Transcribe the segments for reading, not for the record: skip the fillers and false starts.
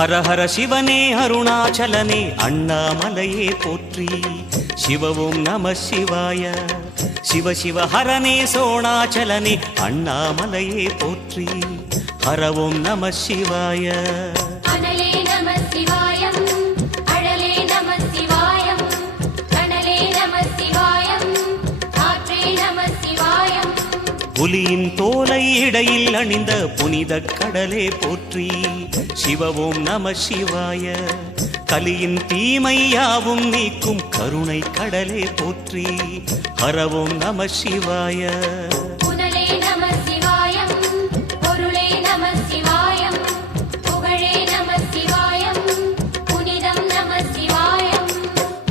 ஹர ஹர சிவனே அருணாச்சலனே அண்ணாமலையே போற்றி. சிவவும் நம சிவாய. சிவ சிவ ஹரனே சோணாச்சலனே அண்ணாமலையே போற்றி. ஹரவும் நம சிவாய. புலியின் தோலை இடையில் அணிந்த புனித கடலே போற்றி. சிவவும் நம சிவாய. கலியின் தீமையாவும் நீக்கும் கருணை கடலே போற்றி. ஹரவும் நம சிவாய.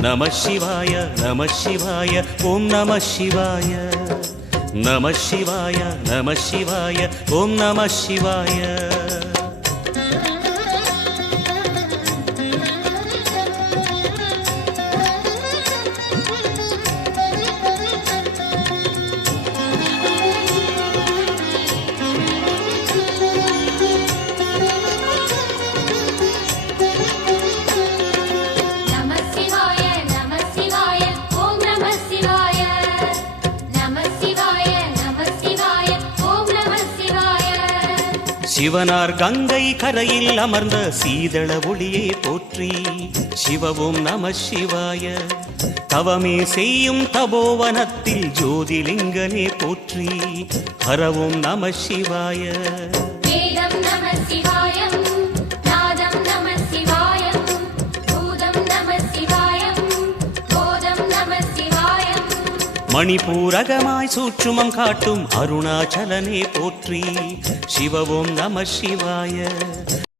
நம சிவாய நம சிவாய ஓம் நம சிவாய. நம சிவாய நம சிவாய ஓம் நம சிவாய. சிவனார் கங்கை கரையில் அமர்ந்த சீதள ஒளியே போற்றி. சிவவும் நம சிவாய. தவமே செய்யும் தபோவனத்தில் ஜோதிலிங்கனே போற்றி. ஹரவும் நம சிவாய. மணிபூரகமாய் சூட்சுமம் காட்டும் அருணாச்சலனே போற்றி. சிவவும் நம சிவாய.